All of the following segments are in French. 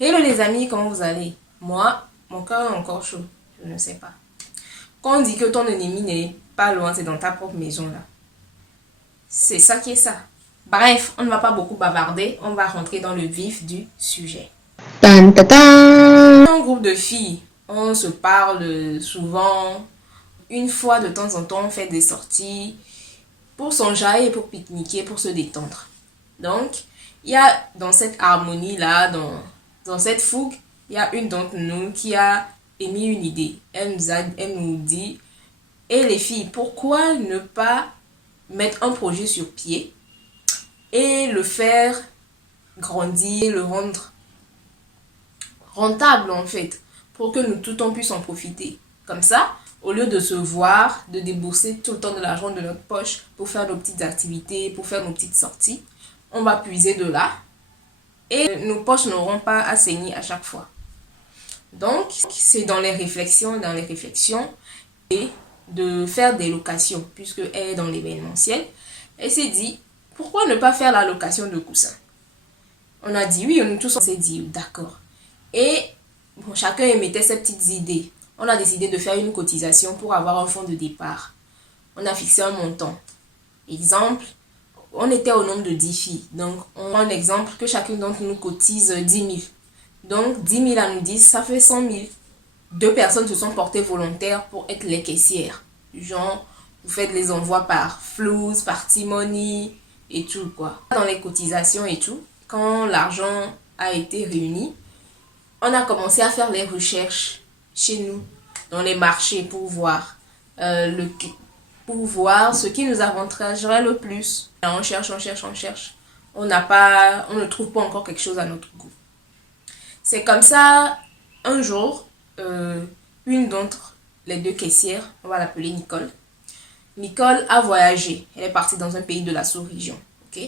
Hello les amis, comment vous allez? Moi, mon cœur est encore chaud. Je ne sais pas. Quand on dit que ton ennemi n'est pas loin, c'est dans ta propre maison là. C'est ça qui est ça. Bref, on ne va pas beaucoup bavarder. On va rentrer dans le vif du sujet. Tan, ta, tan. Un groupe de filles, on se parle souvent. Une fois de temps en temps, on fait des sorties pour s'enjailler, pour pique-niquer, pour se détendre. Donc, il y a dans cette harmonie-là, dans cette fougue, il y a une d'entre nous qui a émis une idée. Elle nous dit, et les filles, pourquoi ne pas mettre un projet sur pied et le faire grandir, le rendre rentable en fait, pour que nous tout on puisse en profiter. Comme ça, au lieu de se voir, de débourser tout le temps de l'argent de notre poche pour faire nos petites activités, pour faire nos petites sorties, on va puiser de là et nos poches n'auront pas à saigner à chaque fois. Donc, c'est dans les réflexions, et de faire des locations, puisque elle est dans l'événementiel. Elle s'est dit, pourquoi ne pas faire la location de coussins? On a dit oui, nous tous on s'est dit d'accord. Et bon, chacun émettait ses petites idées. On a décidé de faire une cotisation pour avoir un fonds de départ. On a fixé un montant. Exemple, on était au nombre de 10 filles. Donc, on prend l'exemple que chacune d'entre nous cotise 10 000. Donc, 10 000 à nous 10, ça fait 100 000. Deux personnes se sont portées volontaires pour être les caissières. Genre, vous faites les envois par Flouz, par Timony et tout quoi. Dans les cotisations et tout, quand l'argent a été réuni, on a commencé à faire les recherches chez nous, dans les marchés, pour voir ce qui nous avantagerait le plus. On cherche, on cherche, on cherche. On ne trouve pas encore quelque chose à notre goût. C'est comme ça, un jour, une d'entre les deux caissières, on va l'appeler Nicole. Nicole a voyagé. Elle est partie dans un pays de la sous-région. Ok?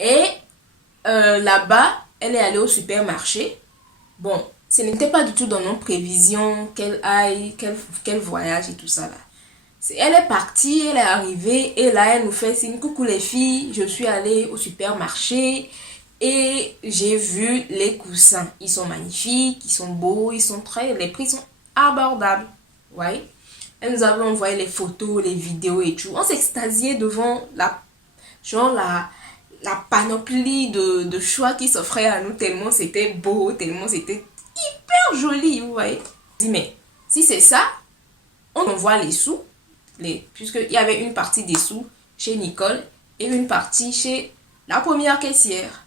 Et là-bas, elle est allée au supermarché. Bon, ce n'était pas du tout dans nos prévisions qu'elle aille, qu'elle voyage et tout ça là. Elle est partie, elle est arrivée et là elle nous fait signe, coucou les filles, je suis allée au supermarché et j'ai vu les coussins. Ils sont magnifiques, ils sont beaux, les prix sont abordables. Ouais. Elle nous avait envoyé les photos, les vidéos et tout. On s'extasiait devant la panoplie de choix qui s'offraient à nous tellement c'était beau, tellement c'était hyper joli, vous voyez. Je dis, mais si c'est ça, on envoie les sous, puisqu'il y avait une partie des sous chez Nicole et une partie chez la première caissière.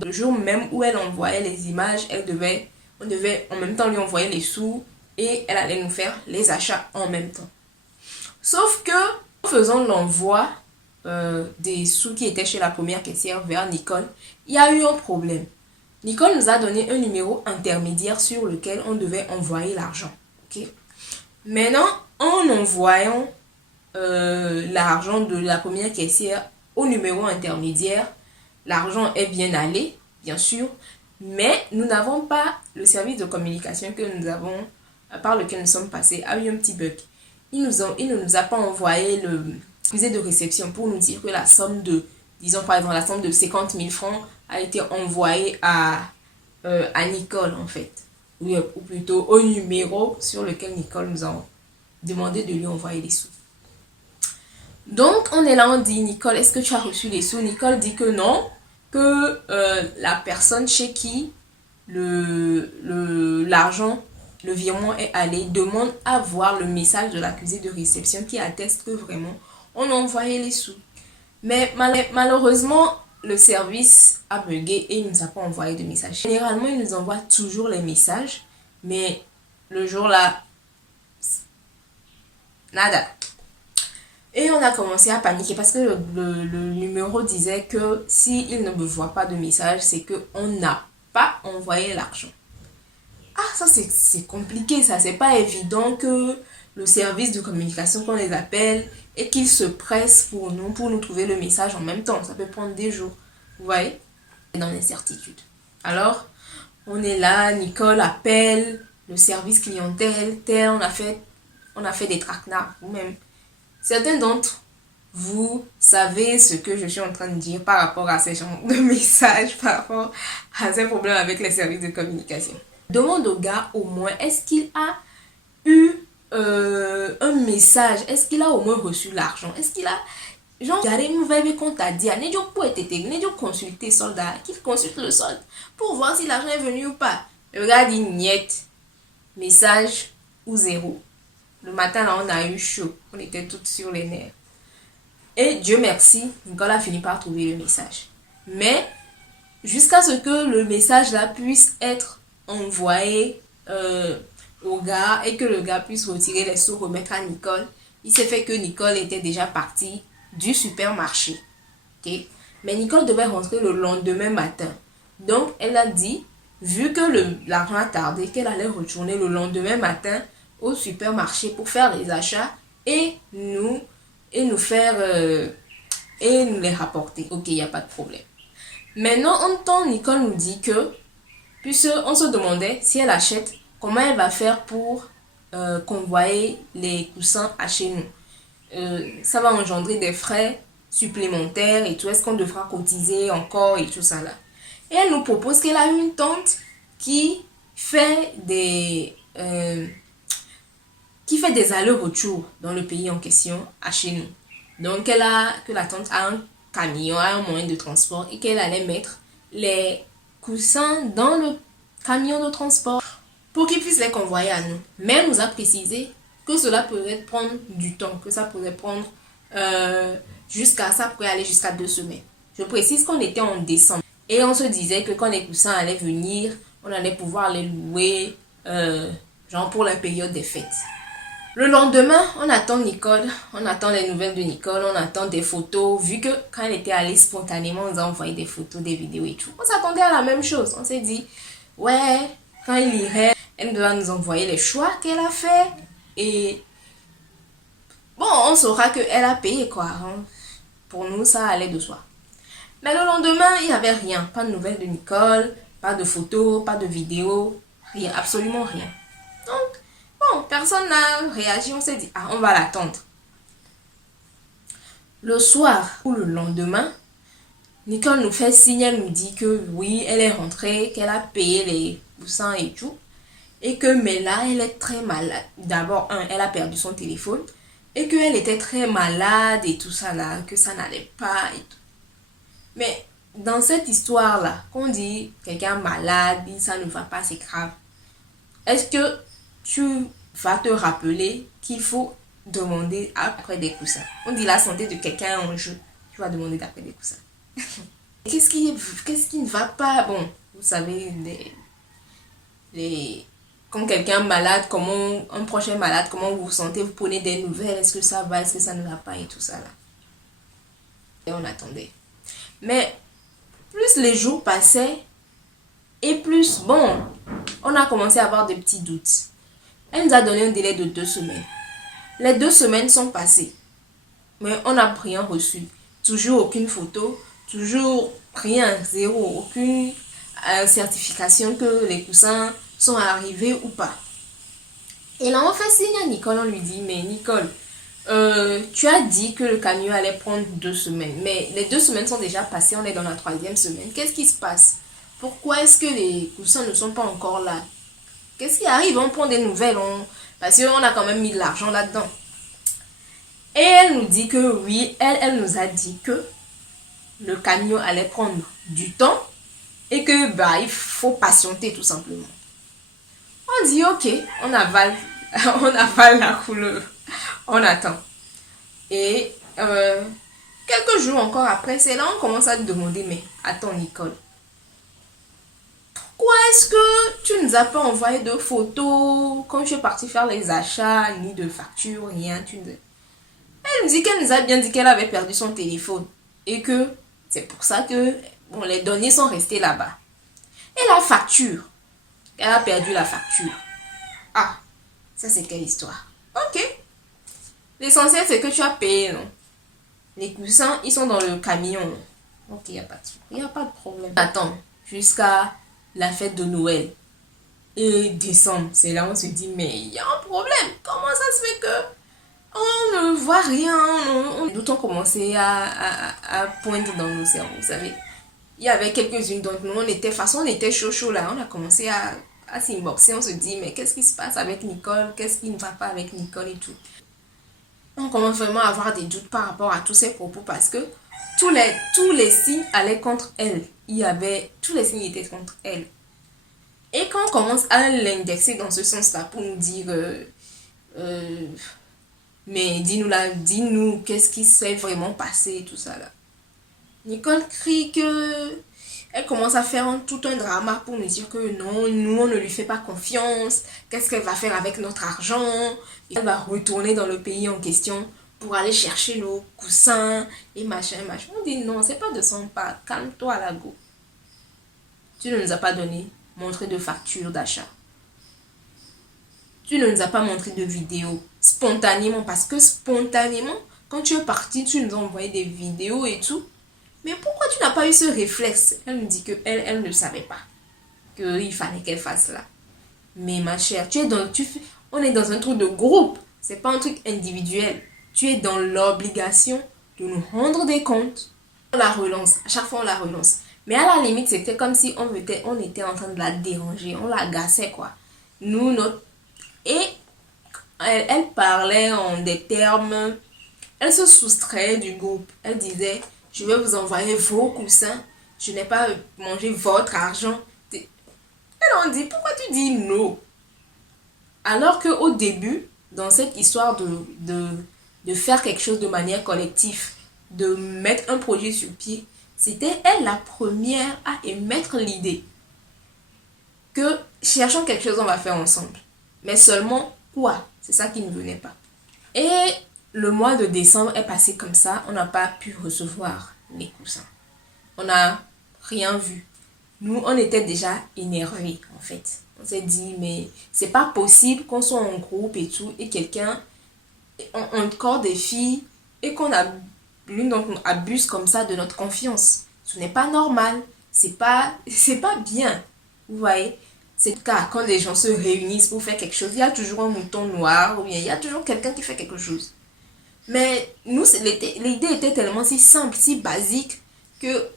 Le jour même où elle envoyait les images, on devait en même temps lui envoyer les sous et elle allait nous faire les achats en même temps. Sauf que, en faisant l'envoi des sous qui étaient chez la première caissière vers Nicole, il y a eu un problème. Nicole nous a donné un numéro intermédiaire sur lequel on devait envoyer l'argent. Okay? Maintenant, en envoyant l'argent de la première caissière au numéro intermédiaire, l'argent est bien allé, bien sûr, mais nous n'avons pas, le service de communication par lequel nous sommes passés, a eu un petit bug. Il ne nous a pas envoyé le accusé de réception pour nous dire que la somme disons par exemple, la somme de 50 000 francs a été envoyée à Nicole en fait. Oui, ou plutôt au numéro sur lequel Nicole nous a demandé de lui envoyer les sous. Donc, on est là, on dit, Nicole, est-ce que tu as reçu les sous? Nicole dit que non, que la personne chez qui l'argent, le virement est allé, demande à voir le message de l'accusé de réception qui atteste que vraiment, on a envoyé les sous. Mais malheureusement, le service a bugué et il ne nous a pas envoyé de message. Généralement, il nous envoie toujours les messages, mais le jour-là, nada. Et on a commencé à paniquer parce que le numéro disait que s'il ne me voit pas de message, c'est qu'on n'a pas envoyé l'argent. Ah, ça c'est compliqué, ça. C'est pas évident que le service de communication qu'on les appelle et qu'ils se pressent pour nous trouver le message en même temps. Ça peut prendre des jours. Vous voyez? Dans l'incertitude. Alors, on est là, Nicole appelle le service clientèle, tel, on a fait des traquenards, vous-même. Certains d'entre vous savez ce que je suis en train de dire par rapport à ces genres de messages, par rapport à ces problèmes avec les services de communication. Demande au gars au moins, est-ce qu'il a eu un message, est-ce qu'il a au moins reçu l'argent, est-ce qu'il a genre regardé une nouvelle qu'on t'a dit, n'est-ce pas consulter soldat, qu'il consulte le solde pour voir si l'argent est venu ou pas. Le gars dit niet, message ou zéro. Le matin là on a eu chaud, on était toutes sur les nerfs. Et Dieu merci, Nicole a fini par trouver le message. Mais jusqu'à ce que le message là puisse être envoyé au gars et que le gars puisse retirer les sous, remettre à Nicole, il s'est fait que Nicole était déjà partie du supermarché. Okay? Mais Nicole devait rentrer le lendemain matin. Donc elle a dit, vu que l'argent a tardé, qu'elle allait retourner le lendemain matin au supermarché pour faire les achats et nous faire et nous les rapporter. Ok, il n'y a pas de problème. Maintenant, en temps, Nicole nous dit que, puisqu'on se demandait si elle achète, comment elle va faire pour convoyer les coussins à chez nous. Ça va engendrer des frais supplémentaires et tout. Est-ce qu'on devra cotiser encore et tout ça là. Et elle nous propose qu'elle a une tante qui fait des allers-retours dans le pays en question à chez nous. Donc que la tante a un camion, a un moyen de transport et qu'elle allait mettre les coussins dans le camion de transport pour qu'il puisse les convoyer à nous. Mais elle nous a précisé que cela pourrait prendre du temps, que ça pourrait prendre ça pourrait aller jusqu'à 2 semaines. Je précise qu'on était en décembre et on se disait que quand les coussins allaient venir, on allait pouvoir les louer genre pour la période des fêtes. Le lendemain, on attend Nicole, on attend les nouvelles de Nicole, on attend des photos, vu que quand elle était allée spontanément, on nous a envoyé des photos, des vidéos et tout. On s'attendait à la même chose, on s'est dit, ouais, quand elle irait, elle doit nous envoyer les choix qu'elle a fait et bon, on saura qu'elle a payé quoi. Hein. Pour nous, ça allait de soi. Mais le lendemain, il n'y avait rien, pas de nouvelles de Nicole, pas de photos, pas de vidéos, rien, absolument rien. Donc, bon, personne n'a réagi, on s'est dit, ah, on va l'attendre. Le soir ou le lendemain, Nicole nous fait signe, elle nous dit que oui, elle est rentrée, qu'elle a payé les coussins et tout. Et que, mais là, elle est très malade. D'abord, elle a perdu son téléphone. Et qu'elle était très malade et tout ça là, que ça n'allait pas et tout. Mais dans cette histoire-là, qu'on dit quelqu'un malade, ça ne va pas, c'est grave. Est-ce que tu vas te rappeler qu'il faut demander après des coussins? On dit la santé de quelqu'un en jeu. Tu vas demander d'après des coussins. Qu'est-ce qui ne va pas? Bon, vous savez, quand quelqu'un est malade, un proche est malade, comment vous vous sentez? Vous prenez des nouvelles. Est-ce que ça va? Est-ce que ça ne va pas? Et tout ça là. Et on attendait. Mais plus les jours passaient et plus, bon, on a commencé à avoir des petits doutes. Elle nous a donné un délai de 2 semaines. Les 2 semaines sont passées. Mais on n'a rien reçu. Toujours aucune photo. Toujours rien, zéro. Aucune certification que les coussins sont arrivés ou pas. Et là, on fait signe à Nicole. On lui dit, mais Nicole, tu as dit que le camion allait prendre 2 semaines. Mais les 2 semaines sont déjà passées. On est dans la 3e semaine. Qu'est-ce qui se passe? Pourquoi est-ce que les coussins ne sont pas encore là? Qu'est-ce qui arrive? On prend des nouvelles. Parce qu'on a quand même mis de l'argent là-dedans. Et elle nous dit que oui, elle nous a dit que le camion allait prendre du temps et que il faut patienter tout simplement. On dit ok, on avale la couleur. On attend. Et quelques jours encore après, c'est là on commence à te demander, mais attends Nicole, pourquoi est-ce que tu ne nous as pas envoyé de photos quand je suis partie faire les achats, ni de facture, rien? Elle me dit qu'elle nous a bien dit qu'elle avait perdu son téléphone et que c'est pour ça que bon, les données sont restées là-bas. Et la facture, elle a perdu la facture. Ah, ça c'est quelle histoire? Ok. L'essentiel c'est que tu as payé, non? Les coussins, ils sont dans le camion. Non? Ok, il n'y a pas de problème. Attends, jusqu'à la fête de Noël. Et décembre, c'est là où on se dit, mais il y a un problème. Comment ça se fait que On ne voit rien. Nous, on commençait à poindre dans nos cerveaux, vous savez. Il y avait quelques-unes d'entre nous, on était chaud là. On a commencé à s'inboxer. On se dit, mais qu'est-ce qui se passe avec Nicole? Qu'est-ce qui ne va pas avec Nicole et tout? On commence vraiment à avoir des doutes par rapport à tous ces propos parce que tous les signes allaient contre elle. Tous les signes étaient contre elle. Et quand on commence à l'indexer dans ce sens-là pour nous dire, mais dis-nous qu'est-ce qui s'est vraiment passé et tout ça là. Nicole crie que elle commence à faire tout un drama pour nous dire que non, nous on ne lui fait pas confiance. Qu'est-ce qu'elle va faire avec notre argent? Elle va retourner dans le pays en question pour aller chercher nos coussins et machin. On dit non, c'est pas de son part. Calme-toi là, go. Tu ne nous as pas montré de facture d'achat. Tu ne nous as pas montré de vidéo spontanément parce que spontanément, quand tu es parti, tu nous as envoyé des vidéos et tout. Mais pourquoi tu n'as pas eu ce réflexe? Elle nous dit que elle ne savait pas qu'il fallait qu'elle fasse là. Mais ma chère, on est dans un truc de groupe. C'est pas un truc individuel. Tu es dans l'obligation de nous rendre des comptes. On la relance. À chaque fois, on la relance. Mais à la limite, c'était comme si on était en train de la déranger. On l'agaçait, quoi. Et elle parlait en des termes... Elle se soustrait du groupe. Elle disait, je vais vous envoyer vos coussins. Je n'ai pas mangé votre argent. Et on dit, pourquoi tu dis non? Alors qu'au début, dans cette histoire de faire quelque chose de manière collective, de mettre un projet sur pied, c'était elle la première à émettre l'idée que cherchons quelque chose, on va faire ensemble. Mais seulement quoi? C'est ça qui ne venait pas. Et le mois de décembre est passé comme ça, on n'a pas pu recevoir les coussins. On n'a rien vu. Nous, on était déjà énervés, en fait. On s'est dit, mais c'est pas possible qu'on soit en groupe et tout, et quelqu'un, encore des filles, et l'une d'entre nous abuse comme ça de notre confiance. Ce n'est pas normal. C'est pas bien. Vous voyez? C'est le cas quand les gens se réunissent pour faire quelque chose. Il y a toujours un mouton noir, ou bien il y a toujours quelqu'un qui fait quelque chose. Mais nous, l'idée était tellement si simple, si basique, que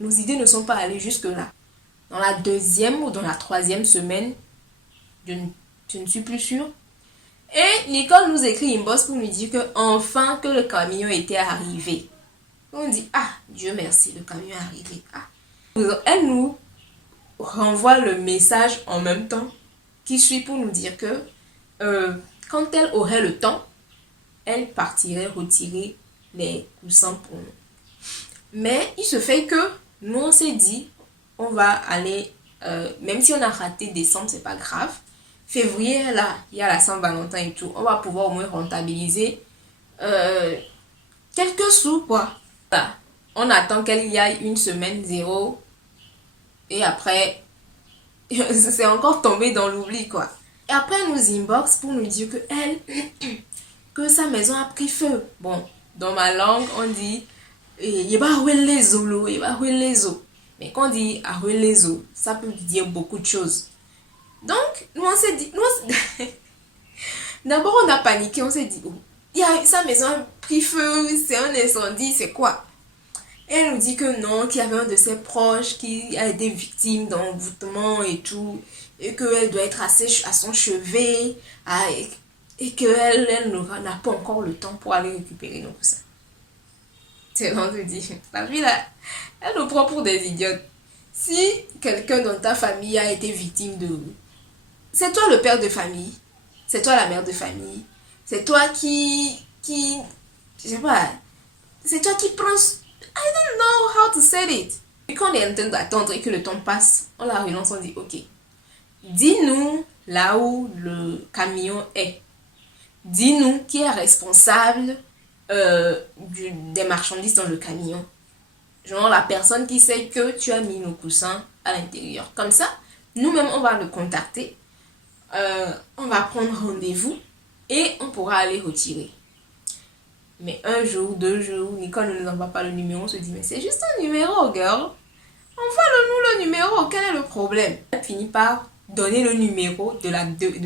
nos idées ne sont pas allées jusque-là. Dans la 2e ou dans la 3e semaine, je ne suis plus sûre. Et Nicole nous écrit inbox pour nous dire que le camion était arrivé. On dit, ah, Dieu merci, le camion est arrivé. Ah. Elle nous renvoie le message en même temps qui suit pour nous dire que quand elle aurait le temps, elle partirait retirer les coussins pour nous. Mais il se fait que nous, on s'est dit, on va aller, même si on a raté décembre, c'est pas grave. Février, là, il y a la Saint-Valentin et tout. On va pouvoir au moins rentabiliser quelques sous, quoi. Voilà. On attend qu'elle y aille une semaine, 0. Et après, c'est encore tombé dans l'oubli, quoi. Et après, elle nous inbox pour nous dire que sa maison a pris feu. Bon, dans ma langue, on dit il va les eaux, il va les eaux. Mais quand on dit les eaux, ça peut dire beaucoup de choses. Donc, nous on s'est dit, d'abord on a paniqué, on s'est dit, oh, sa maison a pris feu, c'est un incendie, c'est quoi? Et elle nous dit que non, qu'il y avait un de ses proches qui a été victime d'envoûtement et tout, et qu'elle doit être à son chevet, et qu'elle n'a pas encore le temps pour aller récupérer nos coussins. C'est là, on se dit, la vie là, elle nous prend pour des idiotes. Si quelqu'un dans ta famille a été victime de... C'est toi le père de famille, c'est toi la mère de famille, c'est toi qui je sais pas, c'est toi qui prends... I don't know how to say it. Et quand on est en train d'attendre et que le temps passe, on la relance, on dit, ok, dis-nous là où le camion est. Dis-nous qui est responsable des marchandises dans le camion. Genre la personne qui sait que tu as mis nos coussins à l'intérieur. Comme ça, nous-mêmes, on va le contacter. On va prendre rendez-vous et on pourra aller retirer. Mais un jour, 2 jours, Nicole ne nous envoie pas le numéro. On se dit, mais c'est juste un numéro, girl. Envoie-le-nous le numéro. Quel est le problème? Elle finit par donner le numéro de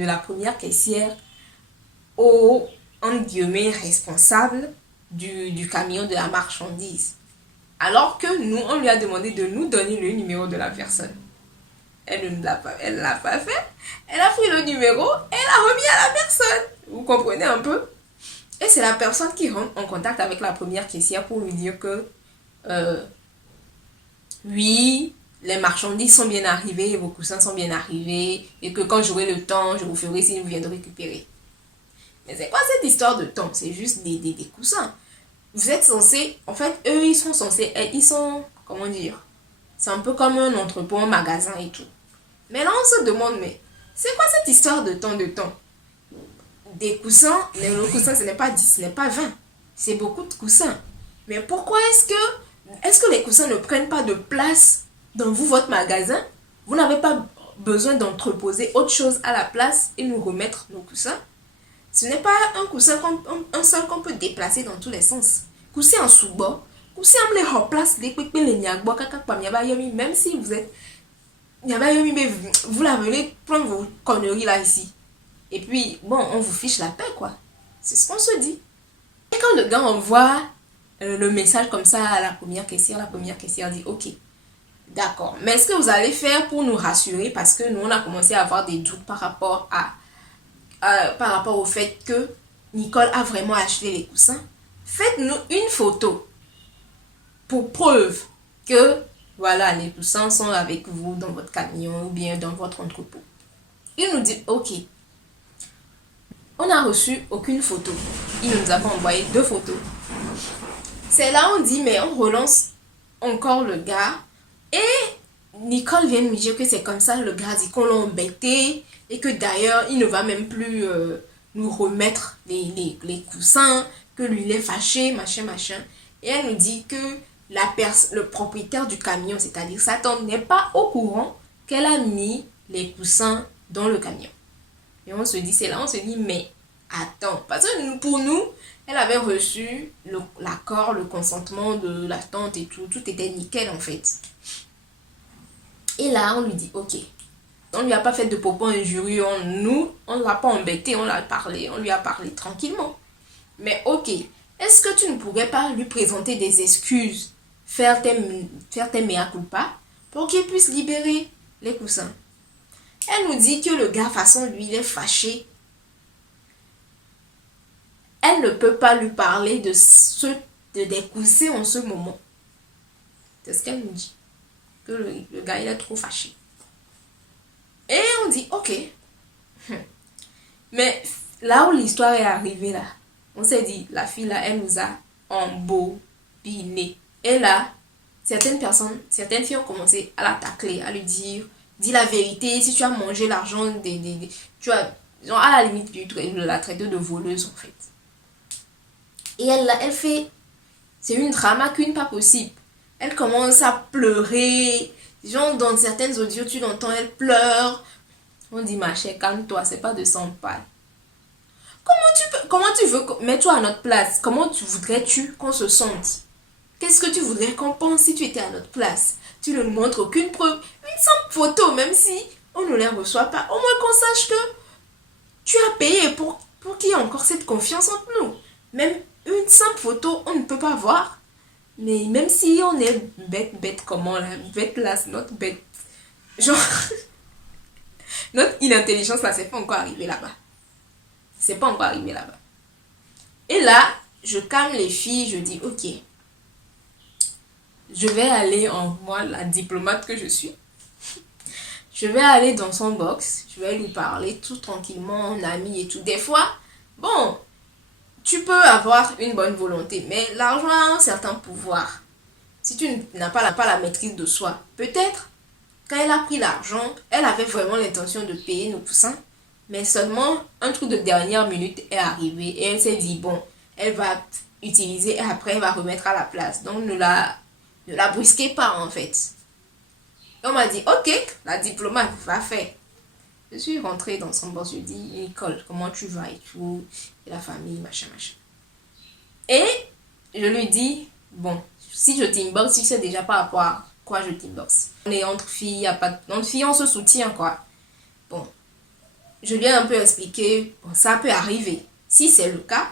la première caissière au, entre guillemets, responsable du camion de la marchandise. Alors que nous, on lui a demandé de nous donner le numéro de la personne. Elle ne l'a pas fait. Elle a pris le numéro et l'a remis à la personne. Vous comprenez un peu? Et c'est la personne qui rentre en contact avec la première caissière pour lui dire que oui, les marchandises sont bien arrivées, vos coussins sont bien arrivés, et que quand j'aurai le temps, je vous ferai signe, vous viendrez récupérer. Mais c'est quoi cette histoire de temps? C'est juste des coussins. Vous êtes censé, en fait, eux, ils sont censés, ils sont, comment dire, c'est un peu comme un entrepôt, un magasin et tout. Mais là, on se demande, mais c'est quoi cette histoire de temps? Des coussins, le coussin, ce n'est pas 10, ce n'est pas 20. C'est beaucoup de coussins. Mais pourquoi est-ce que les coussins ne prennent pas de place dans votre magasin? Vous n'avez pas besoin d'entreposer autre chose à la place et nous remettre nos coussins? Ce n'est pas un coussin, un seul qu'on peut déplacer dans tous les sens. Coussin en sous-bord, coussin en les replace, même si vous êtes, vous la venez prendre vos conneries là ici. Et puis, bon, on vous fiche la paix, quoi. C'est ce qu'on se dit. Et quand le gars envoie le message comme ça à la première caissière dit, ok, d'accord. Mais est-ce que vous allez faire pour nous rassurer? Parce que nous, on a commencé à avoir des doutes par rapport au fait que Nicole a vraiment acheté les coussins. Faites-nous une photo pour preuve que, voilà, les coussins sont avec vous dans votre camion ou bien dans votre entrepôt. Il nous dit, ok. On n'a reçu aucune photo. Il nous a pas envoyé 2 photos. C'est là on dit, mais on relance encore le gars. Et Nicole vient nous dire que c'est comme ça. Le gars dit qu'on l'a embêté. Et que d'ailleurs, il ne va même plus nous remettre les coussins. Que lui, il est fâché, machin. Et elle nous dit que le propriétaire du camion, c'est-à-dire Satan, n'est pas au courant qu'elle a mis les coussins dans le camion. Et on se dit, mais attends, parce que pour nous, elle avait reçu l'accord, le consentement de la tante et tout était nickel en fait. Et là, on lui dit, ok, on lui a pas fait de propos injurieux, on ne l'a pas embêté, on lui a parlé tranquillement. Mais ok, est-ce que tu ne pourrais pas lui présenter des excuses, faire tes mea culpa pour qu'il puisse libérer les coussins? Elle nous dit que le gars, façon, lui, il est fâché. Elle ne peut pas lui parler de des coussins en ce moment. C'est ce qu'elle nous dit. Que le gars, il est trop fâché. Et on dit, ok. Mais là où l'histoire est arrivée, là, on s'est dit, la fille, là, elle nous a embobiné. Et là, certaines filles ont commencé à la tacler, à lui dire, dis la vérité, si tu as mangé l'argent tu as, genre à la limite, la traiter de voleuse en fait. Et elle fait, c'est une drama queen pas possible. Elle commence à pleurer, genre dans certaines audios tu l'entends, elle pleure. On dit ma chère, calme-toi, c'est pas de sang pâle. Comment tu veux, mets-toi à notre place, comment voudrais-tu qu'on se sente? Qu'est-ce que tu voudrais qu'on pense si tu étais à notre place? Tu ne nous montres aucune preuve, une simple photo, même si on ne les reçoit pas. Au moins qu'on sache que tu as payé pour qu'il y ait encore cette confiance entre nous. Même une simple photo, on ne peut pas voir. Mais même si on est bête comment là, bête là, c'est notre bête. Genre, notre inintelligence là, c'est pas encore arrivé là-bas. C'est pas encore arrivé là-bas. Et là, je calme les filles, je dis ok. Je vais aller moi, la diplomate que je suis. Je vais aller dans son box. Je vais lui parler tout tranquillement, en ami et tout. Des fois, bon, tu peux avoir une bonne volonté, mais l'argent a un certain pouvoir. Si tu n'as pas la maîtrise de soi, peut-être, quand elle a pris l'argent, elle avait vraiment l'intention de payer nos coussins, mais seulement un truc de dernière minute est arrivé et elle s'est dit, bon, elle va utiliser et après elle va remettre à la place. Donc, ne la brusquez pas en fait. Et on m'a dit, ok, la diplomate va faire. Je suis rentrée dans son boss, je dis, Nicole, comment tu vas et tout, et la famille, machin. Et je lui dis, bon, si je t'inbox, tu sais déjà par rapport à quoi je t'inbox. On est entre filles, il n'y a pas entre filles, on se soutient quoi. Bon, je lui ai un peu expliqué, bon, ça peut arriver. Si c'est le cas,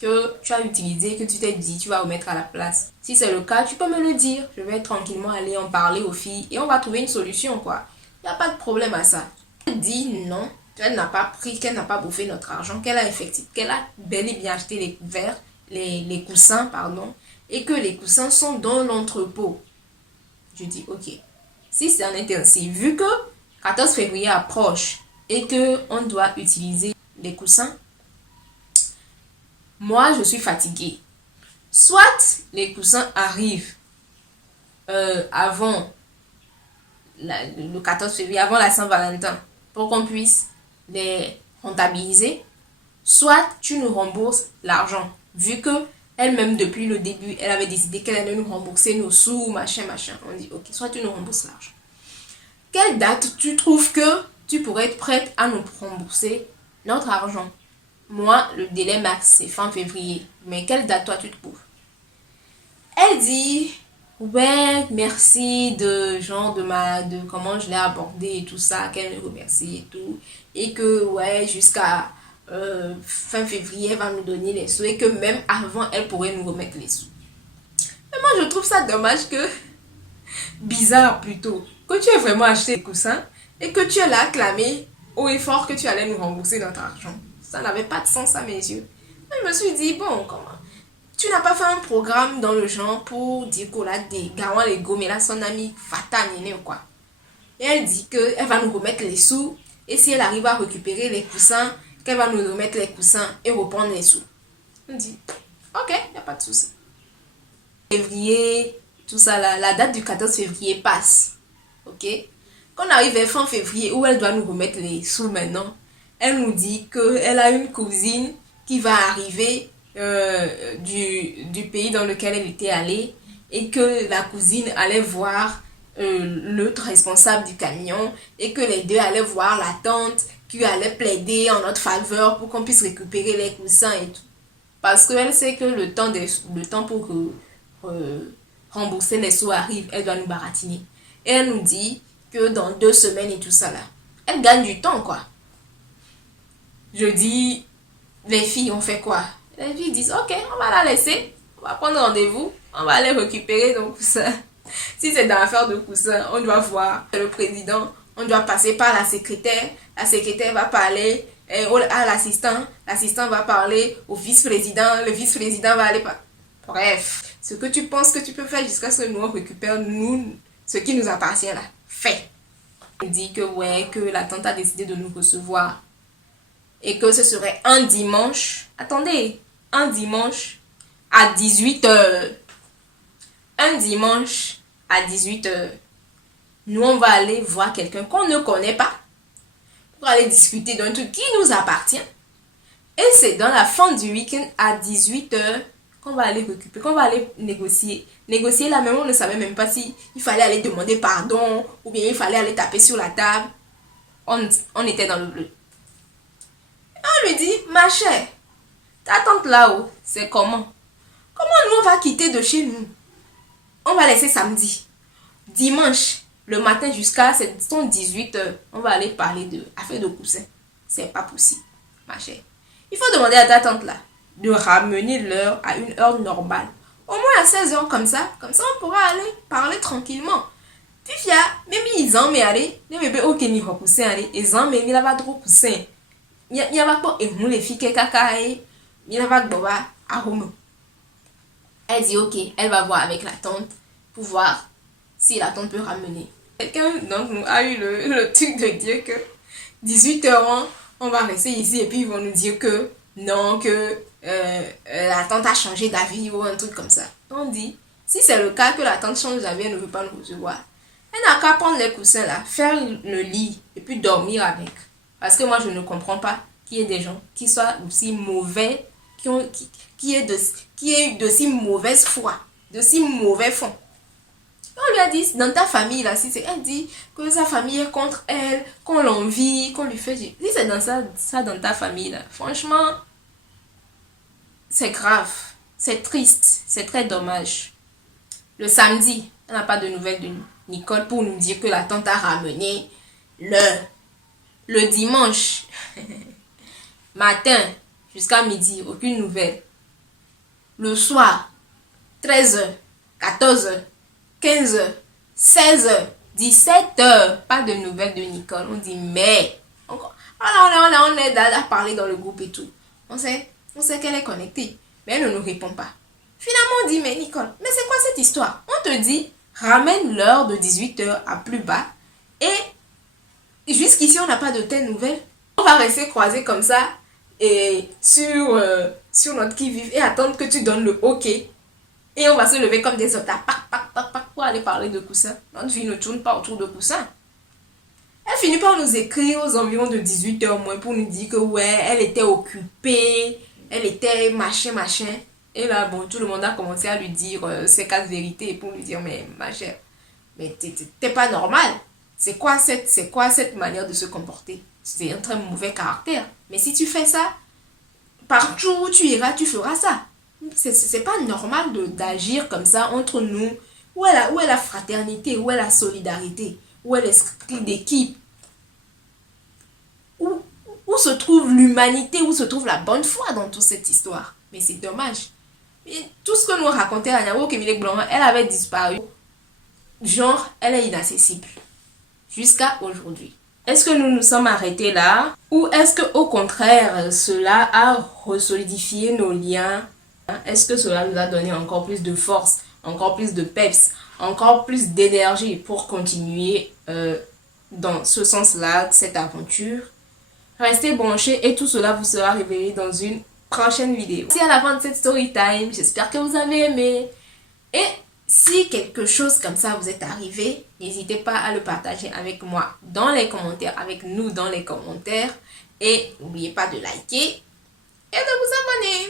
que tu as utilisé, que tu t'es dit, tu vas remettre à la place. Si c'est le cas, tu peux me le dire. Je vais tranquillement aller en parler aux filles et on va trouver une solution, quoi. Il n'y a pas de problème à ça. Elle dit non, qu'elle n'a pas pris, qu'elle n'a pas bouffé notre argent, qu'elle a bel et bien acheté les couverts, les coussins, pardon, et que les coussins sont dans l'entrepôt. Je dis, ok. Si c'est en est ainsi, vu que 14 février approche et que on doit utiliser les coussins, moi, je suis fatiguée. Soit les coussins arrivent avant le 14 février, avant la Saint-Valentin, pour qu'on puisse les rentabiliser. Soit tu nous rembourses l'argent. Vu que elle-même, depuis le début, elle avait décidé qu'elle allait nous rembourser nos sous, machin. On dit, ok, soit tu nous rembourses l'argent. Quelle date tu trouves que tu pourrais être prête à nous rembourser notre argent? Moi, le délai max, c'est fin février. Mais quelle date, toi, tu trouves? Elle dit, ouais, merci de comment je l'ai abordé et tout ça, qu'elle me remercie et tout. Et que, ouais, jusqu'à fin février, elle va nous donner les sous. Et que même avant, elle pourrait nous remettre les sous. Mais moi, je trouve ça dommage bizarre plutôt, que tu aies vraiment acheté des coussins et que tu aies là acclamé haut et fort que tu allais nous rembourser notre argent. Ça n'avait pas de sens à mes yeux. Je me suis dit, bon, comment tu n'as pas fait un programme dans le genre pour dire qu'on a des garants les gommes et là son ami Fata ou quoi. Et elle dit qu'elle va nous remettre les sous et si elle arrive à récupérer les coussins, qu'elle va nous remettre les coussins et reprendre les sous. On dit, ok, il n'y a pas de souci. Février, tout ça, la date du 14 février passe. Ok? Quand on arrive vers fin février où elle doit nous remettre les sous maintenant, elle nous dit qu'elle a une cousine qui va arriver du pays dans lequel elle était allée et que la cousine allait voir l'autre responsable du camion et que les deux allaient voir la tante qui allait plaider en notre faveur pour qu'on puisse récupérer les coussins et tout. Parce qu'elle sait que le temps pour rembourser les sous arrive, elle doit nous baratiner. Et elle nous dit que dans 2 semaines et tout ça là, elle gagne du temps quoi. Je dis, les filles on fait quoi? Les filles disent, ok, on va la laisser, on va prendre rendez-vous, on va aller récupérer nos coussins. Si c'est dans l'affaire de coussins, on doit voir le président, on doit passer par la secrétaire va parler à l'assistant, l'assistant va parler au vice-président, le vice-président va aller par... Bref, ce que tu penses que tu peux faire jusqu'à ce que nous on récupère ce qui nous appartient là, fais. Il dit que ouais, que la tante a décidé de nous recevoir et que ce serait un dimanche. Attendez, un dimanche à 18h. Un dimanche à 18h. Nous, on va aller voir quelqu'un qu'on ne connaît pas pour aller discuter d'un truc qui nous appartient. Et c'est dans la fin du week-end à 18h qu'on va aller récupérer, qu'on va aller négocier. Négocier là même, on ne savait même pas si il fallait aller demander pardon ou bien il fallait aller taper sur la table. On était dans le bleu. On lui dit, ma chère, ta tante là-haut, c'est comment? Comment nous on va quitter de chez nous? On va laisser samedi. Dimanche, le matin jusqu'à 18h, on va aller parler de affaire de coussin. C'est pas possible, ma chère. Il faut demander à ta tante là de ramener l'heure à une heure normale. Au moins à 16h comme ça on pourra aller parler tranquillement. Puis il y a, même ils ont mais aller, les bébés ok ni coussin aller, ils ont mais il a pas trop coussin. Il y a pas et nous les filles qui cacaille, il a pas boba à Rome. Elle dit ok, elle va voir avec la tante pour voir si la tante peut ramener. Quelqu'un donc nous a eu le truc de dire que 18h on va rester ici et puis ils vont nous dire que non, que la tante a changé d'avis ou un truc comme ça. On dit, si c'est le cas que la tante change d'avis, elle ne veut pas nous recevoir. Elle n'a qu'à prendre les coussins là, faire le lit et puis dormir avec. Parce que moi je ne comprends pas qu'il y ait des gens qui soient aussi mauvais, qui aient de si mauvaise foi, de si mauvais fond. On lui a dit, dans ta famille là, si c'est, elle dit que sa famille est contre elle, qu'on l'envie, qu'on lui fait... Si c'est dans ça dans ta famille là, franchement, c'est grave, c'est triste, c'est très dommage. Le samedi, on n'a pas de nouvelles de Nicole pour nous dire que la tante a ramené le dimanche matin, jusqu'à midi, aucune nouvelle. Le soir, 13h, 14h, 15h, 16h, 17h, pas de nouvelles de Nicole. On dit mais, on est à parler dans le groupe et tout. On sait qu'elle est connectée, mais elle ne nous répond pas. Finalement, on dit mais Nicole, mais c'est quoi cette histoire? On te dit, ramène l'heure de 18h à plus bas et jusqu'ici, on n'a pas de telles nouvelles. On va rester croisés comme ça et sur notre qui-vive et attendre que tu donnes le OK. Et on va se lever comme des soldats pour aller parler de coussin. Notre vie ne tourne pas autour de coussin. Elle finit par nous écrire aux environs de 18h moins pour nous dire que ouais, elle était occupée, elle était machin. Et là, bon, tout le monde a commencé à lui dire ses quatre vérités pour lui dire mais ma chère, mais t'es pas normal. C'est quoi cette manière de se comporter? C'est un très mauvais caractère. Mais si tu fais ça, partout où tu iras, tu feras ça. C'est pas normal d'agir comme ça entre nous. Où est la fraternité? Où est la solidarité? Où est l'esprit d'équipe? Où se trouve l'humanité? Où se trouve la bonne foi dans toute cette histoire? Mais c'est dommage. Et tout ce que nous racontait Anyawo Kemile Blanc, elle avait disparu. Genre, elle est inaccessible. Jusqu'à aujourd'hui. Est-ce que nous nous sommes arrêtés là? Ou est-ce que au contraire, cela a resolidifié nos liens? Est-ce que cela nous a donné encore plus de force, encore plus de peps, encore plus d'énergie pour continuer dans ce sens-là, cette aventure? Restez branchés et tout cela vous sera révélé dans une prochaine vidéo. C'est à la fin de cette story time. J'espère que vous avez aimé. Et si quelque chose comme ça vous est arrivé, n'hésitez pas à le partager avec moi dans les commentaires, avec nous dans les commentaires. Et n'oubliez pas de liker et de vous abonner.